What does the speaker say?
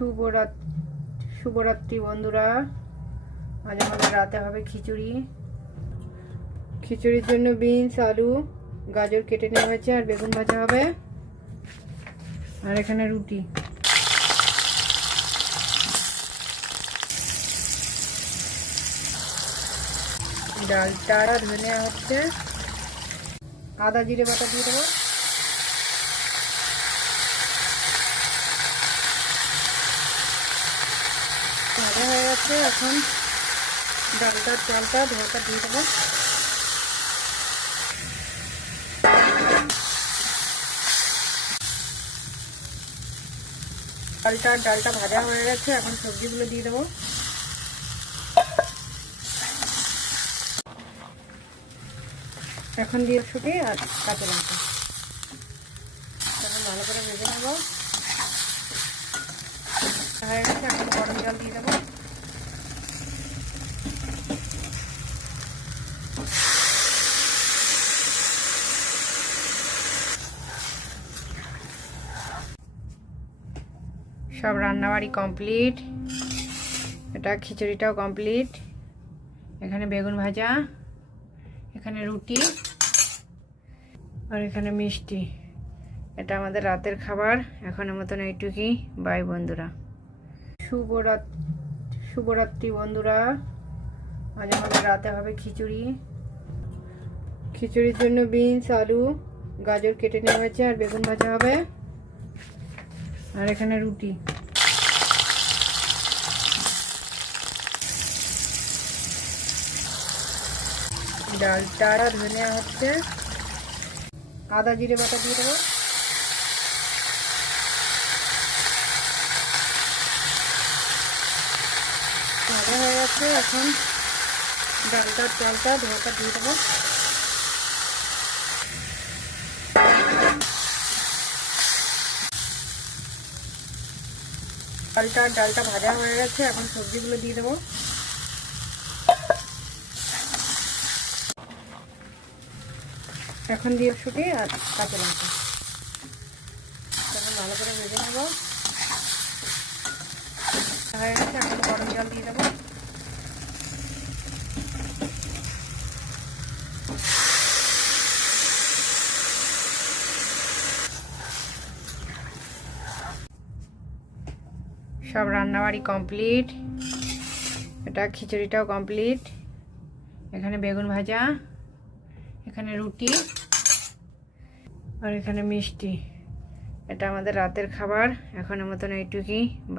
শুভরাত্রি বন্ধুরা। আজ আমাদের রাতে হবে খিচুড়ি। খিচুড়ির জন্য বিনস, আলু, গাজর কেটে নেওয়া হয়েছে, আর বেগুন ভাজা হবে, আর এখানে রুটি। ডালটা ধুয়ে নেওয়া হচ্ছে, আদা জিরে বাটা দিয়ে দেবো। ভাজা হয়ে গেছে, এখন চালটা ধোয়াটা দিয়ে দেবো। ডালটা ভাজা হয়ে গেছে, এখন সবজিগুলো দিয়ে দেবো। এখন দিয়ে শুকিয়ে আর কাঁচা লঙ্কা এখন ভালো করে ভেজে নেব। হয়ে গেছে, এখন গরম জল দিয়ে দেবো। সব রান্নাবাড়ি কমপ্লিট, এটা খিচুড়িটাও কমপ্লিট। এখানে বেগুন ভাজা, এখানে রুটি, আর এখানে মিষ্টি। এটা আমাদের রাতের খাবার। এখনের মতন এইটুকুই। বাই বন্ধুরা। শুভরাত্রি বন্ধুরা। আজ আমাদের রাতে হবে খিচুড়ি। খিচুড়ির জন্য বিনস, আলু, গাজর কেটে নেওয়া হয়েছে, আর বেগুন ভাজা হবে, আর এখানে রুটি। ডালটা ধুয়ে নেওয়া হচ্ছে, আদা জিরে বাটা দিয়ে দেবো। ভাজা হয়ে গেছে, এখন চালটা ধোয়াটা দিয়ে দেবো। ডালটা ভাজা হয়ে গেছে, এখন সবজিগুলো দিয়ে দেবো। এখন দিয়ে শুকিয়ে আর কাঁচা লঙ্কা এখন ভালো করে ভেজে নেব। হয়ে গেছে, এখন গরম জল দিয়ে দেবো। সব রান্নাবাড়ি কমপ্লিট, এটা খিচুড়িটাও কমপ্লিট। এখানে বেগুন ভাজা, এখানে রুটি, আর এখানে মিষ্টি। এটা আমাদের রাতের খাবার। এখনের মতন এইটুকুই।